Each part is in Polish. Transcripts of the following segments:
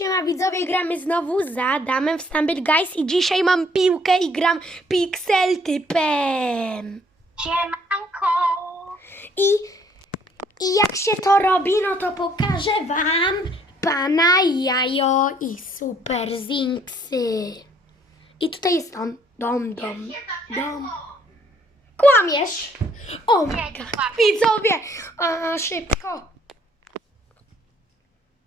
Siema widzowie, gramy znowu za Damem w Stumble Guys i dzisiaj mam piłkę i gram Pixel typem. Siemanko! I, I jak się to robi, no to pokażę wam pana Jajo i Super Zinksy. I tutaj jest on. Dom, dom, dom. Kłamiesz! O my god. Widzowie! A, szybko.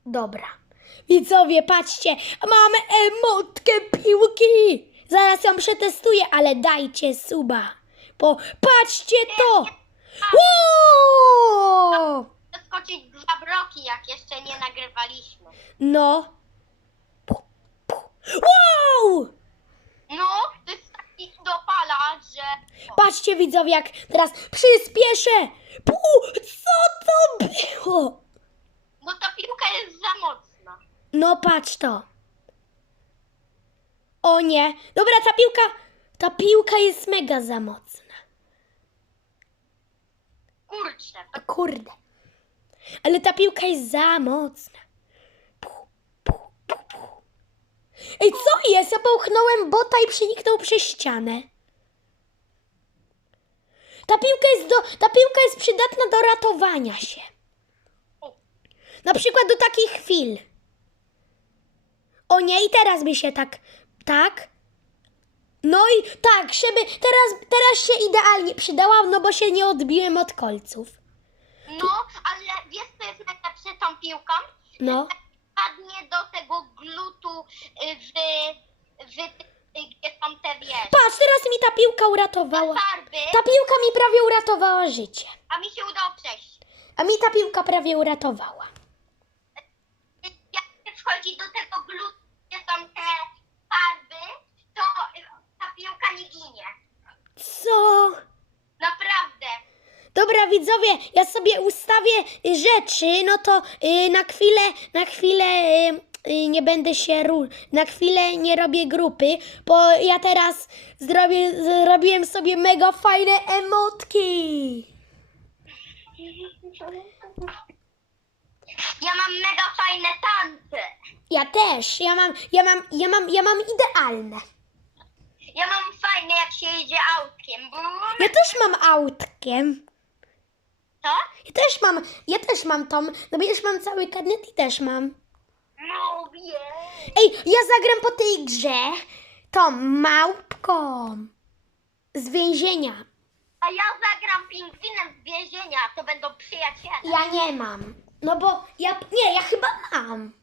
Dobra. Widzowie, patrzcie, mamy emotkę piłki. Zaraz ją przetestuję, ale dajcie suba. Bo patrzcie to! Wow! Doskoczyć dwa bloki, jak jeszcze nie nagrywaliśmy. No. Pu, pu. Wow! No, to jest taki dopala, że... Patrzcie widzowie, jak teraz przyspieszę. Pu, co to było? No ta piłka jest za mocna. No patrz to. O nie. Dobra, ta piłka, ta piłka jest mega za mocna. Kurczę, to Kurde. Ale ta piłka jest za mocna. Ej, co jest? Ja połknąłem bota i przeniknął przez ścianę. Ta piłka jest, do, ta piłka jest przydatna do ratowania się. Na przykład do takich chwil. O nie, i teraz by się tak, tak. No i tak, żeby teraz, teraz się idealnie przydała, no bo się nie odbiłem od kolców. No, ale wiesz co jest najlepsze tą piłką? No. Padnie do tego glutu y, w... w gdzie są te wiesz... Patrz, teraz mi ta piłka uratowała. Farby, Ta piłka mi prawie uratowała życie. a mi się udało przejść. A mi ta piłka prawie uratowała. jak się wchodzi do tego glutu, gdzie są te farby, to y, ta piłka nie ginie. Co? Naprawdę. Dobra widzowie, ja sobie ustawię y, rzeczy, no to y, na chwilę, na chwilę y, y, nie będę się ru, na chwilę nie robię grupy, bo ja teraz zrobię, zrobiłem sobie mega fajne emotki. Ja mam mega fajne tańce. Ja też, ja mam, ja mam, ja mam, ja mam idealne. Ja mam fajne, jak się jedzie autkiem. Ja też mam autkiem. Co? Ja też mam, ja też mam Tom, no bo już mam cały karnet i też mam. No wiem. Ej, ja zagram po tej grze tą małpką z więzienia. A ja zagram pingwinem z więzienia, to będą przyjaciele. Ja nie mam. No bo ja, nie, ja chyba mam.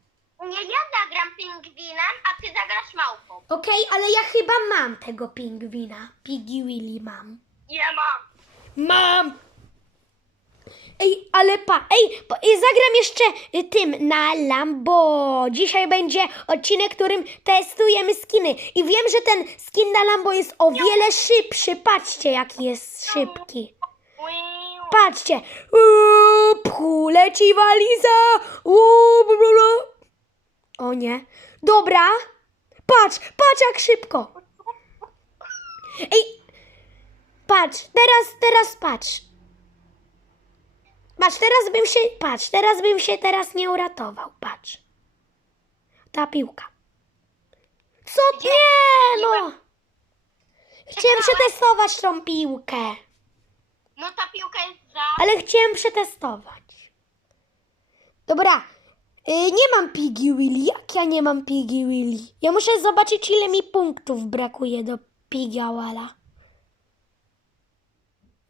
Nie, ja zagram pingwinem, a ty zagrasz małpą. Okej, ale ja chyba mam tego pingwina. Piggy Willy mam. Ja mam. Mam! Ej, ale pa, ej, po, ej, zagram jeszcze y, tym na Lambo. Dzisiaj będzie odcinek, którym testujemy skiny. I wiem, że ten skin na Lambo jest o wiele szybszy. Patrzcie, jaki jest szybki. Patrzcie. Uuu, pchu, leci waliza. Uuu, blu, blu, blu. O nie. Dobra. Patrz, patrz jak szybko. Ej, patrz, teraz, teraz patrz. Patrz, teraz bym się, patrz, teraz bym się teraz nie uratował, patrz. Ta piłka. Co? Nie, no. Chciałem przetestować tą piłkę, No ta piłka jest za... ale chciałem przetestować. Dobra, y, nie mam Piggy Willy. Jak ja nie mam Piggy Willy? Ja muszę zobaczyć, ile mi punktów brakuje do Piggy Walla.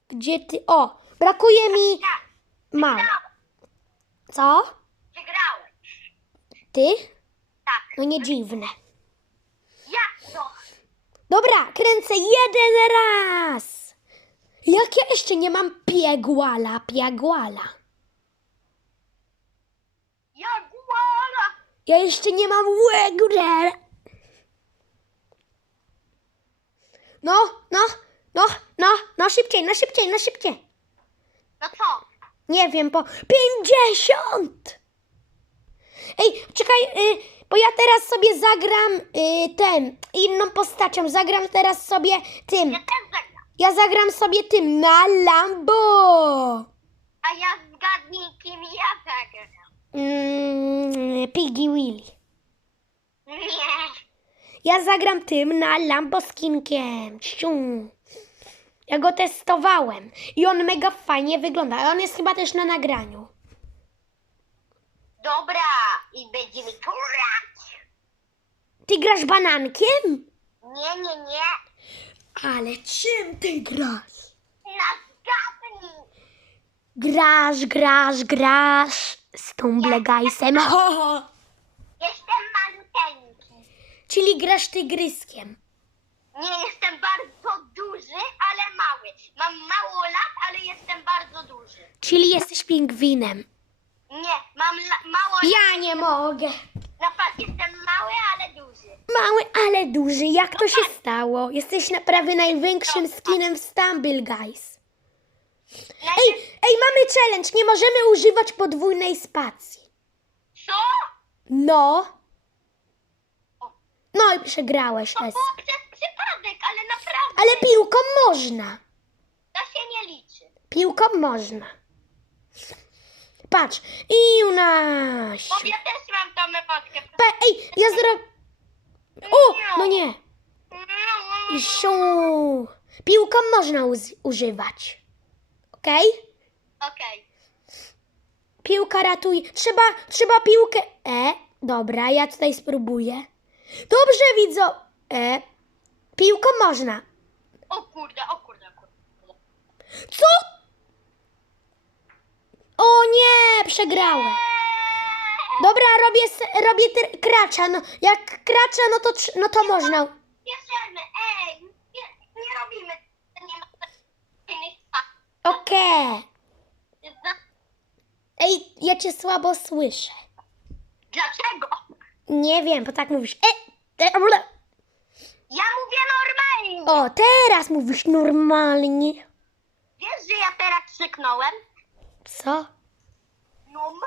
Gdzie ty? O, brakuje mi... Mam. Co? Wygrałeś. Ty? Tak. No nie dziwne. Jak to? Dobra, kręcę jeden raz. Jak ja jeszcze nie mam piegłala, piegłala. Ja jeszcze nie mam łegre. No, no, no, no, no szybciej, no szybciej, no szybciej. No co? Nie wiem, po 50. Ej, czekaj, y, bo ja teraz sobie zagram y, ten, inną postacią. Zagram teraz sobie tym. Ja też zagram. Ja zagram sobie tym na Lambo. A ja zgadnij, kim ja zagram. Mm, Piggy Willy. Nie. Ja zagram tym na Lamboskinkiem. Ciu. Ja go testowałem i on mega fajnie wygląda. On jest chyba też na nagraniu. Dobra, i będziemy grać. Ty grasz banankiem? Nie, nie, nie. Ale czym ty grasz? Na zgadnij. Grasz, grasz, grasz z tą Blegajsem. Jestem maluteńki. Czyli grasz tygryskiem. Nie jestem bardzo duży, ale mały. Mam mało lat, ale jestem bardzo duży. Czyli jesteś pingwinem. Nie, mam la- mało lat. Ja nie mogę. Naprawdę jestem mały, ale duży. Mały, ale duży. Jak to się stało? Jesteś na prawie największym skinem w Stumble Guys. Ej, ej, mamy challenge. Nie możemy używać podwójnej spacji. Co? No. No i przegrałeś, To Es. było przez przypadek, ale naprawdę. Ale piłką można. To się nie liczy. Piłką można. Patrz. I u nas. Bo ja też mam tą emotkę. Pa, ej, ja zrobię... O, no nie. I szu. Piłką można uz- używać. Okej? Okej. Piłka ratuje. Trzeba, trzeba piłkę. E, dobra, ja tutaj spróbuję. Dobrze widzę. E, piłką można. O kurde, o kurde, o kurde. Co? O nie, przegrałem. Dobra, robię, s- robię tr- kracza. No, jak kracza, no to, trz- no to można. Bierzemy, ej, nie, nie robimy. Okej. Ej, ja cię słabo słyszę. Dlaczego? Nie wiem, bo tak mówisz. E, e. Ja mówię normalnie. o, teraz mówisz normalnie. Wiesz, że ja teraz krzyknąłem? Co? Num.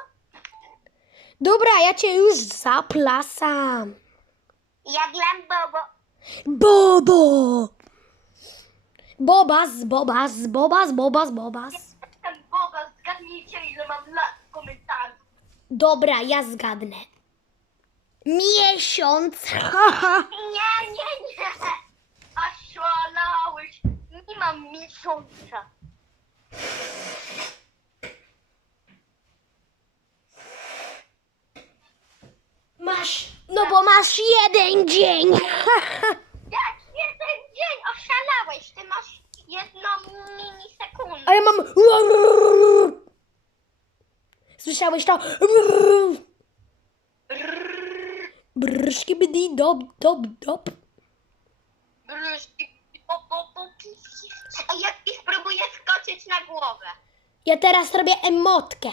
Dobra, ja cię już zaplasam. Ja gram bobo. Bobas, bobas, bobas, bobas, bobas. Jestem bobo, zgadnijcie ile mam lat w komentarzu. Dobra, ja zgadnę. Miesiąc. Haha. Nie, nie, nie. Aż szalałeś. Nie mam miesiąca. Masz, no bo masz jeden dzień. Oszalałeś, ty masz jedną minisekundę. A ja mam. Słyszałeś to? Brszki bydi dob, dob, dob. A jak ci spróbuję skoczyć na głowę? Ja teraz robię emotkę.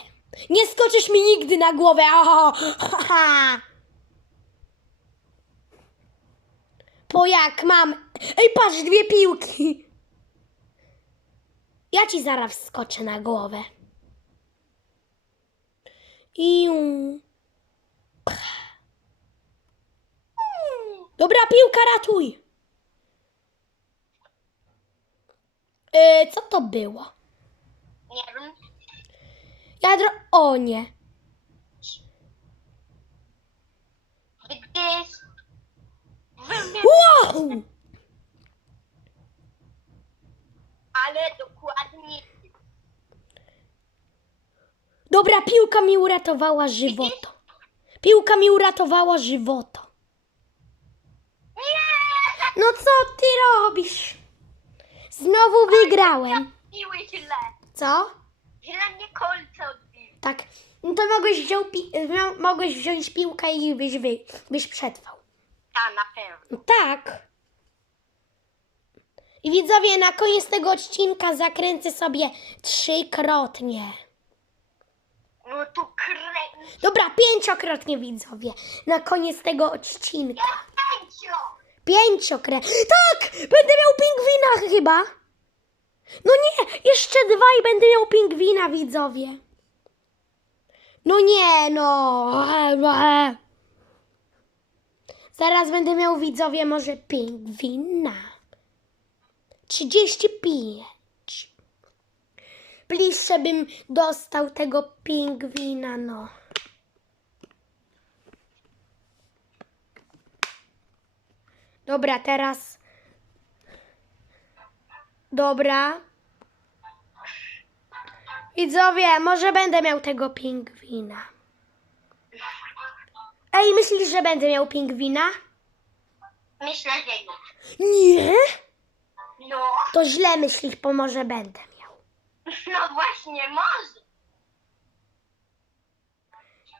Nie skoczysz mi nigdy na głowę. Oho. Bo jak mam. Ej, patrz, dwie piłki. Ja ci zaraz skoczę na głowę. Iu. Dobra, piłka, ratuj. E, co to było? Nie wiem. Jadro... O nie. Wow! Ale dokładnie... Dobra, piłka mi uratowała żywoto. Piłka mi uratowała żywoto. Nie! No co ty robisz? Znowu wygrałem. Piły źle. Co? Źle mnie kolce odbiły. Tak. No to mogłeś, wziął pi- mia- mogłeś wziąć piłkę i byś, wy- byś przetrwał. Ta na pewno. No tak. I widzowie, na koniec tego odcinka zakręcę sobie trzykrotnie. No tu kręć. Dobra, pięciokrotnie widzowie. Na koniec tego odcinka. Pęcio! Pięciokre. Tak! Będę miał pingwina chyba. No nie, jeszcze dwa i będę miał pingwina, widzowie. No nie, no. Zaraz będę miał, widzowie, może pingwina. 35. Bliższe bym dostał tego pingwina, no. Dobra, teraz. Dobra. Widzowie, może będę miał tego pingwina. Ej, myślisz, że będę miał pingwina? Myślę, że Nie? nie. No, To źle myślisz, bo może będę miał. no właśnie, może.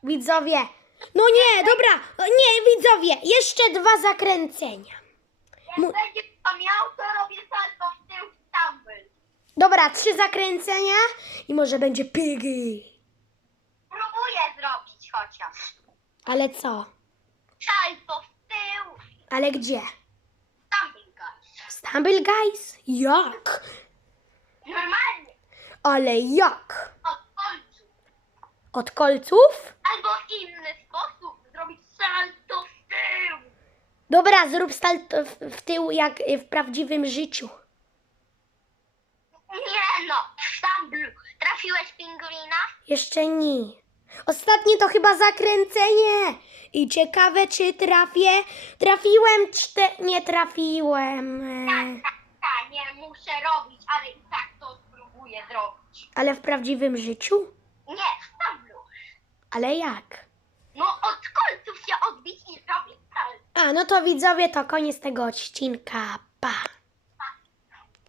Widzowie. No nie, dobra. Nie, widzowie. Jeszcze dwa zakręcenia. Jak Mu- będziesz to miał, to robię salto w tył w tumble. Dobra, trzy zakręcenia i może będzie piggy. Próbuję zrobić chociaż. Ale co? Salto w tył. Ale gdzie? Stumble Guys? Jak? Normalnie. Ale jak? Od końcu. Od kolców? Albo inny sposób zrobić salto w tył. Dobra, zrób salto w, w tył jak w prawdziwym życiu. Nie no, w tumblu. Trafiłeś pingwina? Jeszcze nie. Ostatnie to chyba zakręcenie. I ciekawe, czy trafię. Trafiłem czte... Nie trafiłem. E, Tak, tak, nie muszę robić, ale i tak to spróbuję zrobić. Ale w prawdziwym życiu? Nie, w tumblu. Ale jak? No od końców się odbić i zrobić salto. A, no to widzowie, to koniec tego odcinka.